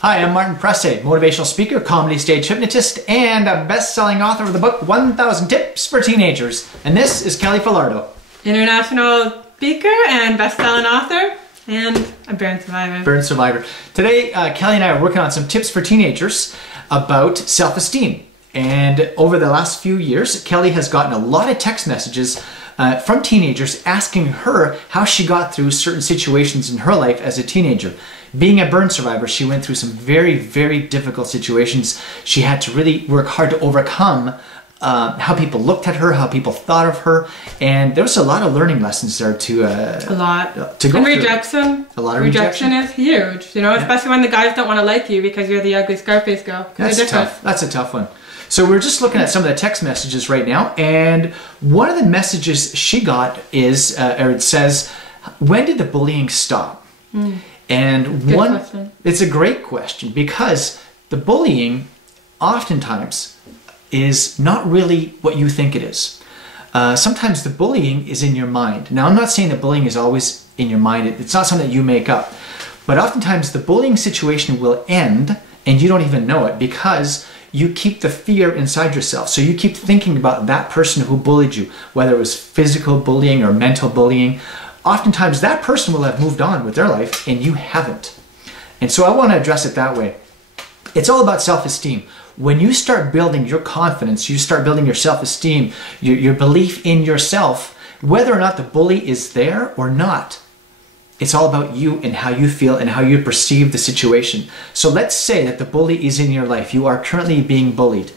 Hi, I'm Martin Presse, motivational speaker, comedy stage hypnotist, and a best-selling author of the book 1000 Tips for Teenagers. And this is Kelly Falardeau. International speaker and best-selling author, and a burn survivor. Burn survivor. Today, Kelly and I are working on some tips for teenagers about self-esteem. And over the last few years, Kelly has gotten a lot of text messages from teenagers asking her how she got through certain situations in her life as a teenager. Being a burn survivor, she went through some very, very difficult situations. She had to really work hard to overcome how people looked at her, how people thought of her, and there was a lot of learning lessons there to go and through. rejection. A lot of rejection is huge, you know, especially when the guys don't want to like you because you're the ugly Scarface girl. That's tough. That's a tough one. So we're just looking at some of the text messages right now, and one of the messages she got is, or it says, "When did the bullying stop?" And Good question. It's a great question because the bullying oftentimes is not really what you think it is. Sometimes the bullying is in your mind. Now, I'm not saying that bullying is always in your mind. It's not something that you make up. But oftentimes the bullying situation will end and you don't even know it because you keep the fear inside yourself. So you keep thinking about that person who bullied you, whether it was physical bullying or mental bullying. Oftentimes that person will have moved on with their life and you haven't. And so I want to address it that way. It's all about self-esteem. When you start building your confidence, you start building your self-esteem, your belief in yourself, whether or not the bully is there or not, it's all about you and how you feel and how you perceive the situation. So let's say that the bully is in your life. You are currently being bullied.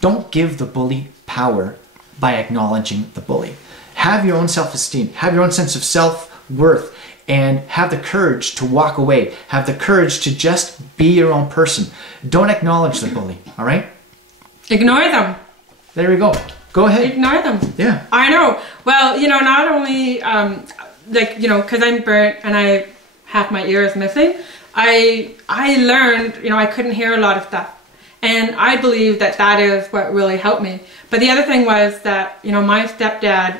Don't give the bully power by acknowledging the bully. Have your own self-esteem, have your own sense of self-worth, and have the courage to walk away. Have the courage to just be your own person. Don't acknowledge the bully, all right? Ignore them. There we go. Go ahead. Ignore them. Yeah. I know. Well, you know, not only, like, you know, because I'm burnt and I half my ear is missing, I learned, you know, I couldn't hear a lot of stuff. And I believe that that is what really helped me. But the other thing was that, you know, my stepdad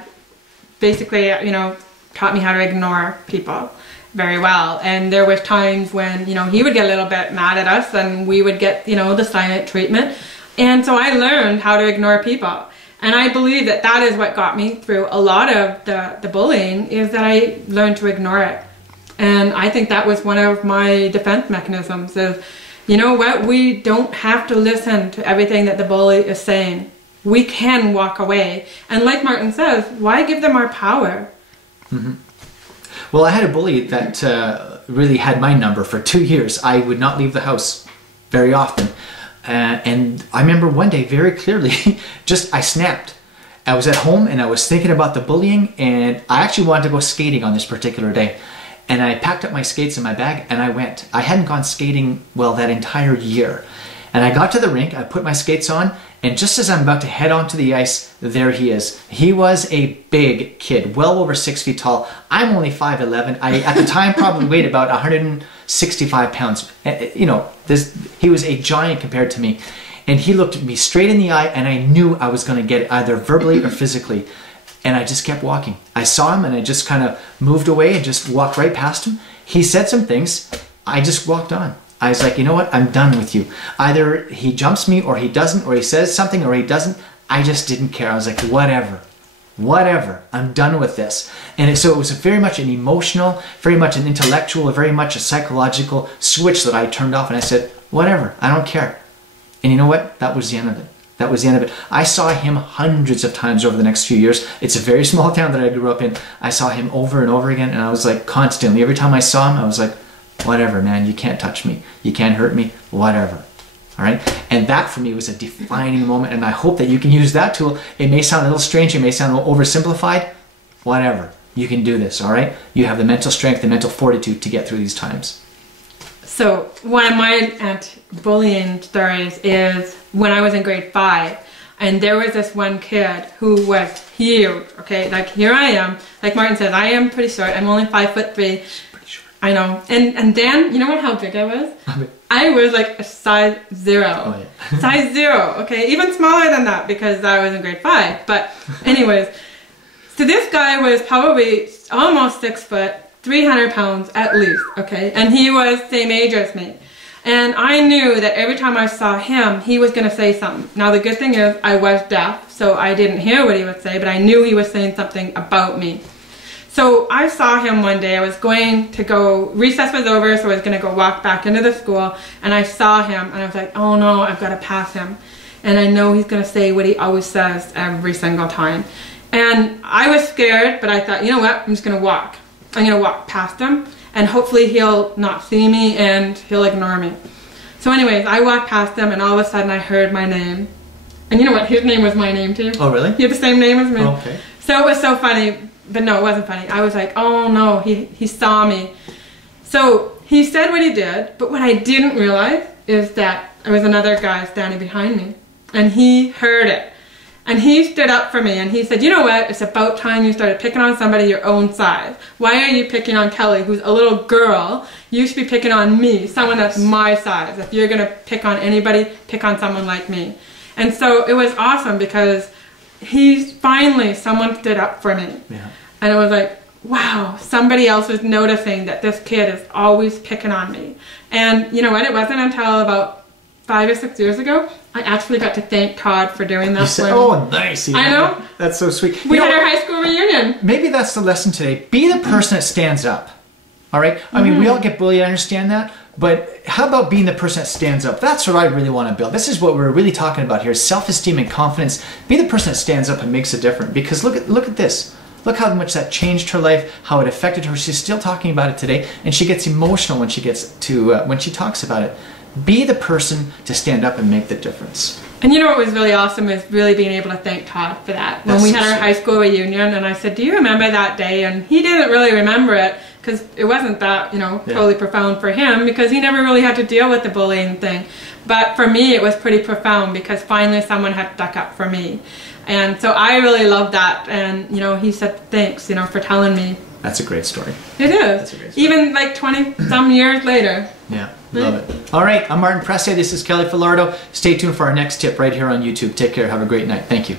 basically, you know, taught me how to ignore people very well. And there was times when, you know, he would get a little bit mad at us and we would get, you know, the silent treatment. And so I learned how to ignore people. And I believe that that is what got me through a lot of the bullying, is that I learned to ignore it. And I think that was one of my defense mechanisms is, you know what, we don't have to listen to everything that the bully is saying. We can walk away. And like Martin says, why give them our power? Mm-hmm. Well, I had a bully that really had my number for 2 years. I would not leave the house very often. And I remember one day very clearly, I snapped. I was at home and I was thinking about the bullying, and I actually wanted to go skating on this particular day. And I packed up my skates in my bag and I went. I hadn't gone skating, well, that entire year. And I got to the rink, I put my skates on, and just as I'm about to head onto the ice, there he is. He was a big kid, well over 6 feet tall. I'm only 5'11". I, at the time, probably weighed about 165 pounds. You know, he was a giant compared to me. And he looked at me straight in the eye, and I knew I was going to get it either verbally or physically. And I just kept walking. I saw him, and I just kind of moved away and just walked right past him. He said some things. I just walked on. I was like, you know what? I'm done with you. Either he jumps me or he doesn't, or he says something or he doesn't. I just didn't care. I was like, whatever. Whatever. I'm done with this. And so it was very much an emotional, very much an intellectual, very much a psychological switch that I turned off, and I said, whatever. I don't care. And you know what? That was the end of it. That was the end of it. I saw him hundreds of times over the next few years. It's a very small town that I grew up in. I saw him over and over again, and I was like, constantly. Every time I saw him, I was like, whatever, man, you can't touch me. You can't hurt me, whatever. All right? And that for me was a defining moment, and I hope that you can use that tool. It may sound a little strange, it may sound a little oversimplified, whatever. You can do this, all right? You have the mental strength, the mental fortitude to get through these times. So one of my anti-bullying stories is when I was in grade 5, and there was this one kid who was huge, okay? Like, here I am. Like Martin said, I am pretty short. I'm only 5'3". I know. And then, you know how big I was? I was like a size 0. Oh, yeah. Size 0, okay? Even smaller than that because I was in grade 5. But anyways, so this guy was probably almost 6 foot, 300 pounds at least, okay? And he was same age as me. And I knew that every time I saw him, he was going to say something. Now the good thing is I was deaf, so I didn't hear what he would say, but I knew he was saying something about me. So I saw him one day. I was going to go, recess was over, so I was going to go walk back into the school, and I saw him, and I was like, oh no, I've got to pass him. And I know he's going to say what he always says every single time. And I was scared, but I thought, you know what, I'm just going to walk. I'm going to walk past him, and hopefully he'll not see me and he'll ignore me. So anyways, I walked past him, and all of a sudden I heard my name. And you know what, his name was my name too. Oh really? He had the same name as me. Oh, okay. So it was so funny. But no, it wasn't funny. I was like, oh no, he saw me. So he said what he did, but what I didn't realize is that there was another guy standing behind me. And he heard it. And he stood up for me and he said, you know what, it's about time you started picking on somebody your own size. Why are you picking on Kelly, who's a little girl? You should be picking on me, someone that's my size. If you're gonna pick on anybody, pick on someone like me. And so it was awesome because finally someone stood up for me. Yeah. And it was like, wow, somebody else was noticing that this kid is always picking on me. And you know what, it wasn't until about 5 or 6 years ago, I actually got to thank Todd for doing that. You said, oh, nice. I know. That's so sweet. We had our high school reunion. Maybe that's the lesson today. Be the person that stands up. All right? I mean, we all get bullied, I understand that. But how about being the person that stands up? That's what I really want to build. This is what we're really talking about here, self-esteem and confidence. Be the person that stands up and makes a difference. Because look at this. Look how much that changed her life, how it affected her. She's still talking about it today, and she gets emotional when she gets to when she talks about it. Be the person to stand up and make the difference. And you know what was really awesome is really being able to thank Todd for that. When we had our high school reunion, and I said, do you remember that day? And he didn't really remember it because it wasn't that, you know, totally profound for him because he never really had to deal with the bullying thing. But for me, it was pretty profound because finally someone had stuck up for me. And so I really loved that. And, you know, he said, thanks, you know, for telling me. That's a great story. It is. That's a great story. Even like 20-some years later. Yeah, love it. All right, I'm Martin Presse. This is Kelly Falardeau. Stay tuned for our next tip right here on YouTube. Take care. Have a great night. Thank you.